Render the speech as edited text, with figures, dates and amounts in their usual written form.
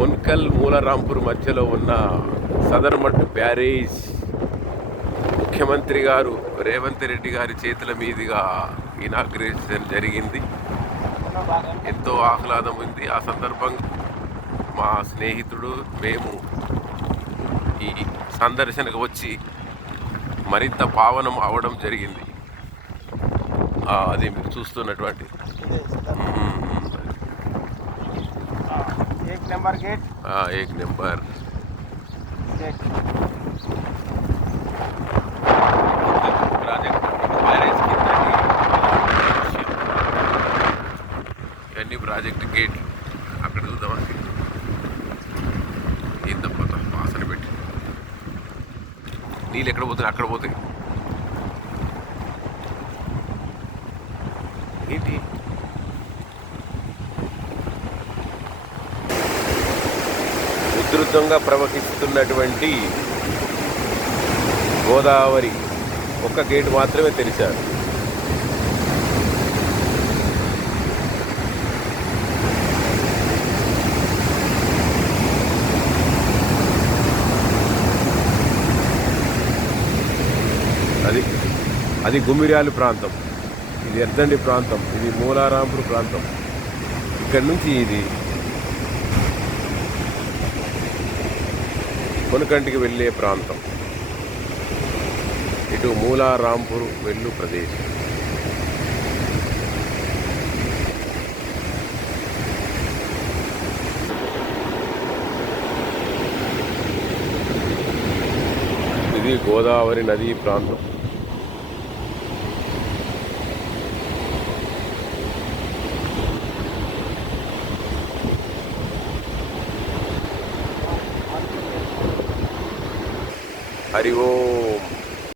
మున్కల్ మూలరాంపూర్ మధ్యలో ఉన్న సదర్మట్ బ్యారేజ్ ముఖ్యమంత్రి గారు రేవంత్ రెడ్డి గారి చేతుల మీదుగా ఇనాగ్రేషన్ జరిగింది. ఎంతో ఆహ్లాదం ఉంది. ఆ సందర్భంగా మా స్నేహితుడు మేము ఈ సందర్శనకు వచ్చి మరింత పావనం అవడం జరిగింది. అది మీరు చూస్తున్నటువంటి एक नंबर गेट एक नंबर ప్రాజెక్ట్ బ్యారేజ్ కింద ఇవన్నీ ప్రాజెక్ట్ గేట్లు. అక్కడ చూద్దామండి ఎంత పోతా వాసన పెట్టి నీళ్ళు ఎక్కడ పోతాయి అక్కడ పోతాయి. ఏంటి ఉధృతంగా ప్రవహిస్తున్నటువంటి గోదావరి ఒక్క గేటు మాత్రమే తెరిచారు. అది గుమ్మిర్యాల ప్రాంతం, ఇది ఎర్దండి ప్రాంతం, ఇది మూలారాంపూర్ ప్రాంతం. ఇక్కడి నుంచి ఇది కొనకంటికి వెళ్ళే ప్రాంతం. ఇటు మూలారాంపూర్ వెళ్ళు ప్రదేశం. ఇది గోదావరి నదీ ప్రాంతం. హరి ఓం.